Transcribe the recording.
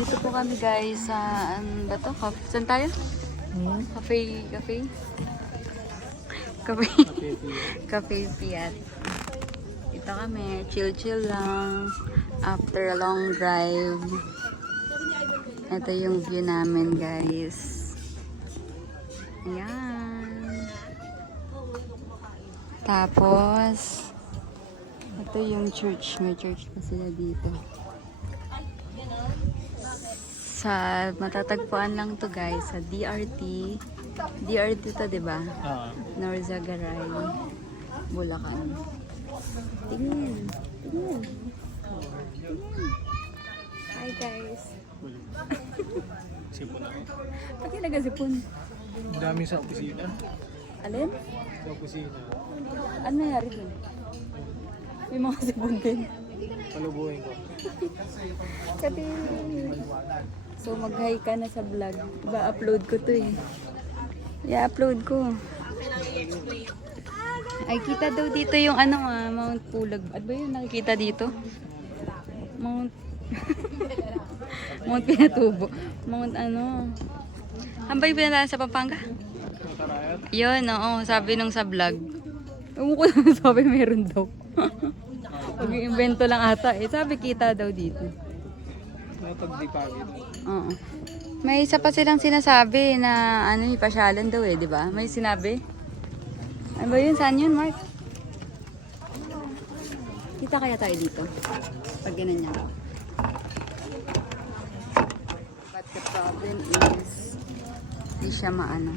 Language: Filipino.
Dito po kami guys sa, ano ba to? Saan tayo? Cafe. Cafe Fiat. Dito kami, chill lang. After a long drive. Ito yung view namin guys. Ayan. Tapos, ito yung church. May church pa sila dito. Sa matatagpuan lang to guys sa DRT. DRT to, 'di ba? Norzagaray, Bulacan. Tingin. Hi guys. Sipon ako. Pati nagasipon. Ang dami sa opisina. Alin? Sa opisina. Ano nangyari dun? May mga sipon din. Palubuhin ko. Kasi, so mag-hi ka na sa vlog. Ba-upload ko to eh. I-upload ko. Ay, kita daw dito yung ano Mount Pulag. Ano ba yun nakikita dito? Mount Mount Pinatubo. Mount ano? Ano ba yung pinadaan sa Pampanga? Nakarayat. Yun, oo. Sabi nung sa vlog. Ewan ko lang sabi meron daw. Pag-invento lang ata eh. Sabi kita daw dito. Natagdipagin. Oo. May isa pa silang sinasabi na ano, ipasyalan daw eh, di ba? May sinabi. Ano ba yun? Saan yun, Mark? Kita kaya tayo dito? Pag ganun niya. But the problem is, di siya maano.